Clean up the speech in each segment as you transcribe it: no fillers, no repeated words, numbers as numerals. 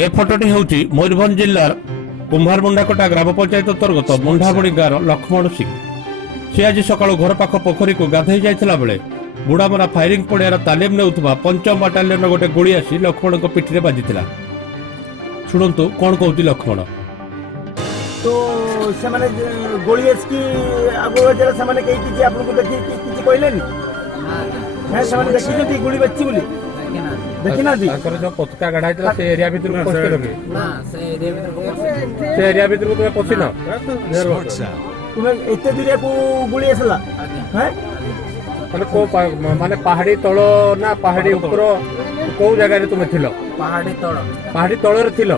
ए फटोटी होउची मयूरभंज जिल्लार कुंभारमुंडाकोटा ग्राम पंचायत अंतर्गत मुंडाबुड़ी गाँव लक्ष्मण सिंह से आज सकाळु घर पाख पोखरी को गाधई जाइथिला बेले बुड़ामरा फायरिंग पड़ियार तालीम नेउथबा पंचम बाटालियन गोटे गोली आसी लक्ष्मण को पिठिरे बाजिथिला। शुणंतु कोन कहउती लक्ष्मण। तो सेमाने गोली एसकी आगो जरा सेमाने कहि कि आपन को देखि किछि कहलेनी है सेमाने देखि जति गोली बच्ची बोली देखि ना दी आकर जो पतका गढाइतला से एरिया भीतर को पस्ते लगे ना से एरिया भीतर को तुमे पछिना तुमे एते दूर को गोली आसला हैं माने पहाड़ी तलो ना पहाड़ी ऊपर को जगह रे तुमे थिलो पहाड़ी तलो रे थिलो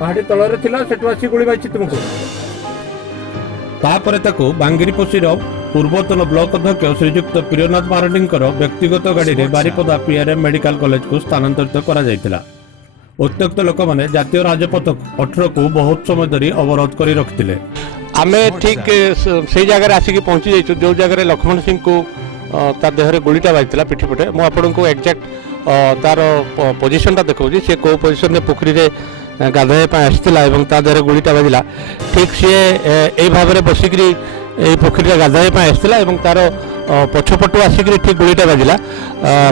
पहाड़ी तलो रे थिलो सेटु आसी गोली बाइछि तुमको तापरे ताको बांगिरीपोशीर पूर्वतन ब्लॉक अध्यक्ष श्रीजुक्त प्रियनाथ मारंडी व्यक्तिगत गाड़ी रे बारिपदा पीआरएम मेडिकल कॉलेज को स्थानांतरित करा जायतिला। उत्त्यक्त लोक माने जातीय राजपथ 18 को बहुत समय धरी अवरोध करी रखिथिले। आमे ठीक से जगह आसिक पहुंची जाइछु जो जगह लक्ष्मण सिंह को तार देहरे गोलीटा बाजिला पिठी पटे मु आपन को एग्जैक्ट तार पोजीशनटा देखौछि से को पोजीशन रे पोखरी रे गाधे पा आस्तिला एवं ता देहरे गोलीटा बाजिला ठीक से ए भाबरे बसिकरी ए पोखरी गाधे पा आस्तिला एवं तार पछपटु आसिकरी ठीक गोलीटा बाजिला।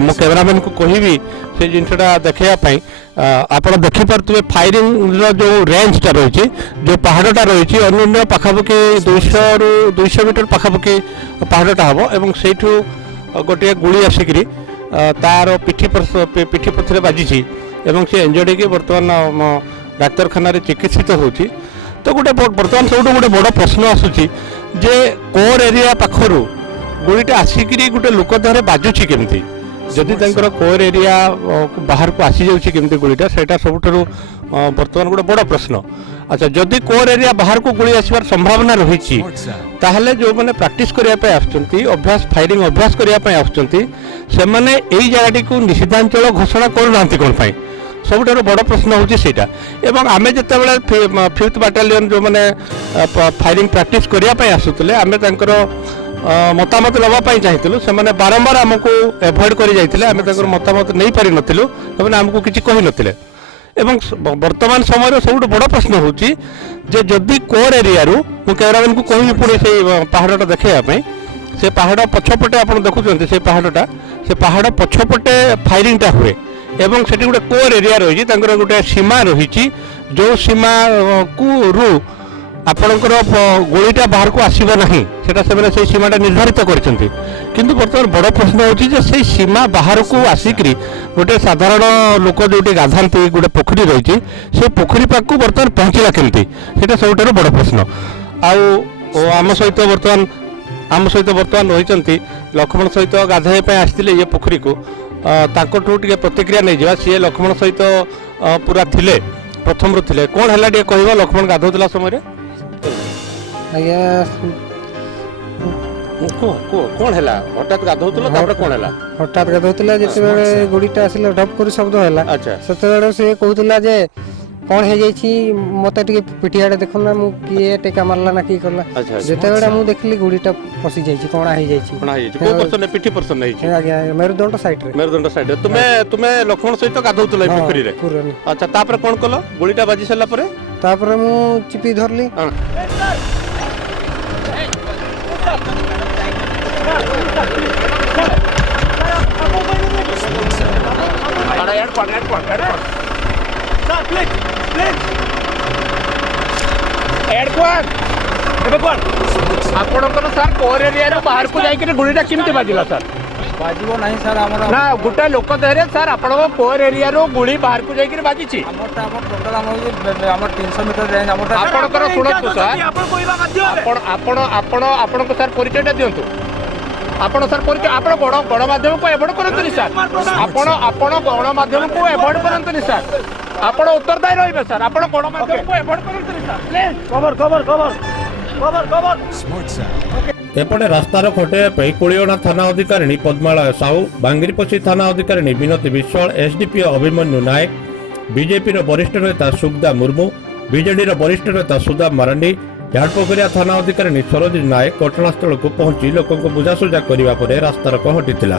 मो कैमरामैन को कहिबी से जिनटा देखिया पई आपण देखि परतुबे फायरिंग रो जो रेंजटा रहिछि जो पहाड़टा रहिछि अन्य पाखापाखि 200 रु 200 मीटर पाखापाखि पहाड़टा हबो एवं सेठु गोटे गोली आसिकरी तार पिठी पथरे बाजिछि एवं से एंजर्ड के वर्तमान डाक्तरखाना रे चिकित्सित होछि। तो गोटे वर्तमान सब गोटे बड़ प्रश्न आसुछि जे कोर एरिया पाखरु गोलीटा आसिकरी गोटे लोक देहरे बाजुछि केमती जदि तांकर कोर एरिया बाहर को आसी जाउछि केमती गोलीटा सेटा सबठरो वर्तमान गोटे बड़ प्रश्न। अच्छा जदि कोर एरिया बाहर को गोली आसीबार संभावना रहिछि ताहले जो माने प्रैक्टिस करिया पे आछंती अभ्यास फायरिंग अभ्यास करिया पे आछंती से माने एई जगाटी को निषिद्धांचल घोषणा करू नांती कोन पाई सबुठार बड़ प्रश्न होची सेटा। एवं आमे जते बेले 5th बाटालियन जो माने फायरिंग प्रैक्टिस करिया पे आसुतले आमे तांकर मतामत लबा पाई चाहिथिलु से माने बारंबार हमको एवॉइड करि जाइथिले आमे तांकर मतामत नै पारि नथिलु तबने हमको किछि कहि नथिले। एवं वर्तमान समय सब बड़ प्रश्न होची जे जदि कोर एरिया रु मु कैमरामैन को कहि पुणी से पहाड़टा देखैया से पहाड़ पछपटे आप देखुं से पहाड़ पछपटे फायरिंगटा हुए एवं से गोटे कोर एरिया रही गोटे सीमा रही जो सीमा को रु आपणकर गोलीटा बाहर को आसब ना से सीमाटा निर्धारित करछंती किंतु बर्तमान बड़ प्रश्न होची से सीमा बाहर को आसिक गोटे साधारण लोक जो गाधाती गोटे पोखरी रही से पोखरी पाक बर्तमान पहुँचला केमती सेटा सबुठार बड़ प्रश्न। आम सहित बर्तमान रही लक्ष्मण सहित गाधे आसते ये पोखरी को टे प्रतिक्रिया नहीं जा सी लक्ष्मण सहित पूरा थिले प्रथम रू थिले कौन है टे कह लक्ष्मण गाधोला समय कौन है हठात गाधोला कौन है हठात गाधोला जिते गोड़ीटा आसिला ढप कर शब्द है। अच्छा से से कहूला जे कौन है जाइछि मते टिके पिटियाडे देखना मु किए टेका मारला ना की करला जेते बेडा मु देखली गुडीटा फसी जाइछि कोणा है जाइछि को पर्सन पिठी पर्सन नहीं आज्ञा मेरुदंड साइड रे तुमे लक्ष्मण सहित गाधौतले पोखरी रे। अच्छा तापर कोन कलो गोलीटा बाजी सला परे तापर मु चिपी धरली आपणकर सर कोर एरिया बाहर को जाइए गोलीटा केमती बाजिला सर बाजिबो नाही सर हमर ना गोटे लोक देहरे सर आपण कोर एरिया रो गोली बाहर को जाइए बाजिछि हमरटा हमर टोटल हमर 300 मीटर रेंज हमरटा आपणकर सुनतु सर आपणको सर परिचयटा दियंतु आपण सर परिचय आपण गणमाध्यम को एवॉइड करंतनी सर आपण गणमाध्यम को एवॉइड करंतनी सर आपण उत्तरदायी रहिबे सर आपण गणमाध्यम को एवॉइड करंतनी सर प्लीज कवर एपटे रास्तार खटे कुलियोना थाना अधिकारी पद्मालय साहू बांगिरीपोशी थाना अधिकारी विनती विश्वाल एसडीपीओ अभिमन्यु नायक बीजेपी वरिष्ठ नेता सुखदा मुर्मू बीजेडी वरिष्ठ नेता सुदाम मारांडी झाड़पोखरिया थाना अधिकारी सरोज नायक घटनास्थल को पहुंची लोक बुझासुझा करने रास्तारोको हटिଥିଲା।